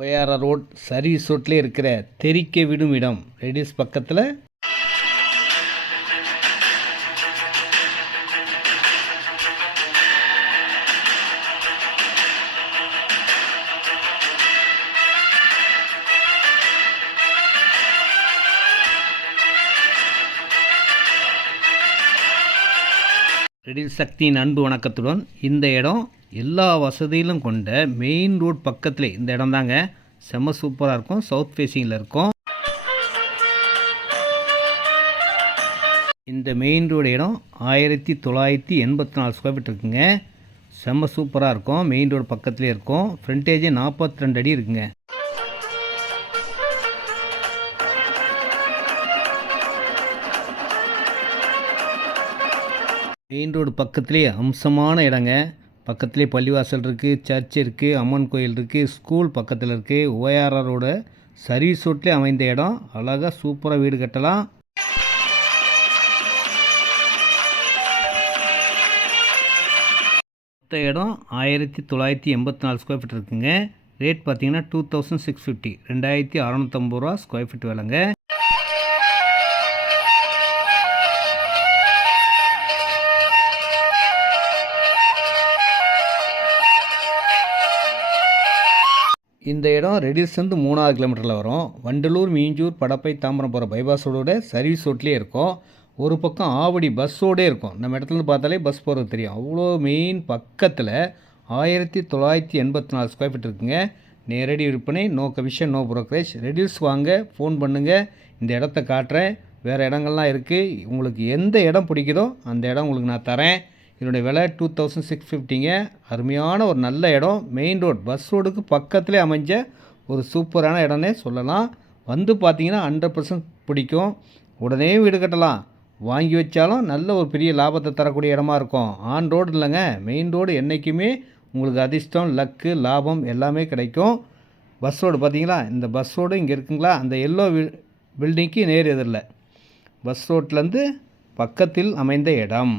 OAR road service ரோட்லேயே இருக்கிற தெரிக்க விடும் இடம் ரெடிஸ் பக்கத்தில் ரெடிஸ் சக்தியின் அன்பு வணக்கத்துடன் இந்த இடம் எல்லா வசதியிலும் கொண்ட மெயின் ரோட் பக்கத்தில் இந்த இடம் தாங்க. செம்ம சூப்பராக இருக்கும். சவுத் ஃபேஸிங்கில் இருக்கும். இந்த மெயின் ரோடு இடம் 1984 ஸ்கொயர் ஃபீட் இருக்குங்க. செம்ம சூப்பராக இருக்கும். மெயின் ரோடு பக்கத்துலேயே இருக்கும். ஃப்ரண்டேஜே 42 அடி இருக்குங்க. மெயின் ரோடு பக்கத்துலேயே அம்சமான இடங்க. பக்கத்துலேயே பள்ளிவாசல் இருக்குது, சர்ச் இருக்குது, அம்மன் கோயில் இருக்குது, ஸ்கூல் பக்கத்தில் இருக்குது. OAR ரோட சர்வீஸ் ரோட்லேயே அமைந்த இடம். அழகாக சூப்பராக வீடு கட்டலாம். மொத்த இடம் 1984 ஸ்கொயர் ஃபீட் இருக்குங்க. ரேட் பார்த்தீங்கன்னா 2650 2650 ரூபா ஸ்கொயர் ஃபீட் விலைங்க. இந்த இடம் ரெடிஸ்லேருந்து 3 கிலோமீட்டரில் வரும். வண்டலூர், மீஞ்சூர், படப்பை, தாம்பரம் போகிற பைபாஸ் ரோடோட சர்வீஸ் ரோட்லேயே இருக்கும். ஒரு பக்கம் ஆவடி பஸ் ரோடே இருக்கும். நம்ம இடத்துலேருந்து பார்த்தாலே பஸ் போகிறது தெரியும். அவ்வளோ மெயின் பக்கத்தில் 1984 ஸ்கொயர் ஃபீட் இருக்குங்க. நேரடி விற்பனை, no commission, no brokerage. Reduce வாங்க, ஃபோன் பண்ணுங்கள். இந்த இடத்த காட்டுறேன். வேறு இடங்கள்லாம் இருக்குது. உங்களுக்கு எந்த இடம் பிடிக்குதோ அந்த இடம் உங்களுக்கு நான் தரேன். இதனுடைய விலை 2650ங்க. அருமையான ஒரு நல்ல இடம். மெயின் ரோட் பஸ் ரோடுக்கு பக்கத்துலேயே அமைஞ்ச ஒரு சூப்பரான இடம்னே சொல்லலாம். வந்து பார்த்தீங்கன்னா 100% பிடிக்கும். உடனே வீடு கட்டலாம். வாங்கி வச்சாலும் நல்ல ஒரு பெரிய லாபத்தை தரக்கூடிய இடமா இருக்கும். ஆன் ரோடு இல்லைங்க, மெயின் ரோடு. என்றைக்குமே உங்களுக்கு அதிர்ஷ்டம், லக்கு, லாபம் எல்லாமே கிடைக்கும். பஸ் ரோடு பார்த்தீங்களா, இந்த பஸ் ரோடு இங்கே இருக்குங்களா, அந்த எல்லோ பில்டிங்க்கு நேர் எதிரில் பஸ் ரோட்லேருந்து பக்கத்தில் அமைந்த இடம்.